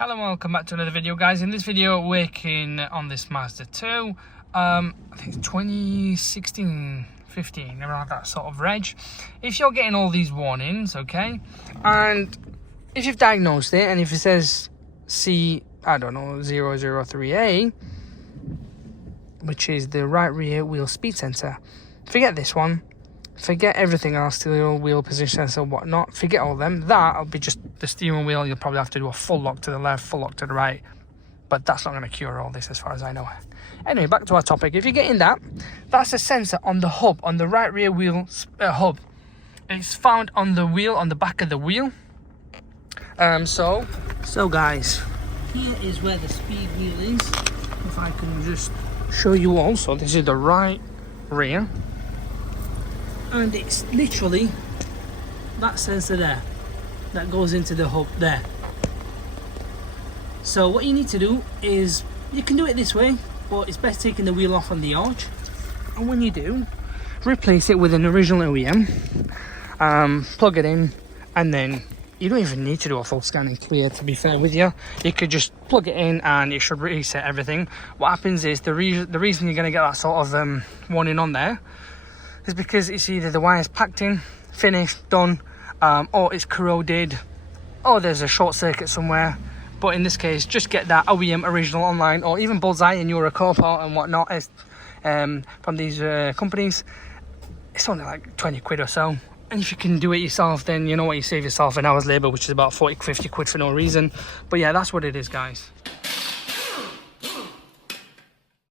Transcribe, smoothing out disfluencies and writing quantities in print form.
Hello and welcome back to another video, guys. In this video, working on this Mazda 2. I think it's 2016, 15, around that sort of reg. If you're getting all these warnings, okay, and if you've diagnosed it, and if it says C003A, which is the right rear wheel speed sensor, forget this one. Forget everything else, steering wheel position sensor, whatnot. Forget all them. That'll be just the steering wheel. You'll probably have to do a full lock to the left, full lock to the right. But that's not going to cure all this as far as I know. Anyway, back to our topic. If you're getting that, that's a sensor on the hub, on the right rear wheel hub. It's found on the wheel, on the back of the wheel. So guys, here is where the speed wheel is. If I can just show you all. So this is the right rear. And it's literally that sensor there that goes into the hub there. So what you need to do is, you can do it this way, but it's best taking the wheel off on the arch. And when you do, replace it with an original OEM, plug it in, and then you don't even need to do a full scan and clear, to be fair with you. You could just plug it in and it should reset everything. What happens is, the reason you're going to get that sort of warning on there is because it's either the wire's packed in, finished, done, or it's corroded, or there's a short circuit somewhere. But in this case, just get that OEM original online, or even Bullseye in your car part and whatnot, from these companies. It's only like 20 quid or so. And if you can do it yourself, then you know what, you save yourself an hour's labour, which is about 40-50 quid for no reason. But yeah, that's what it is, guys.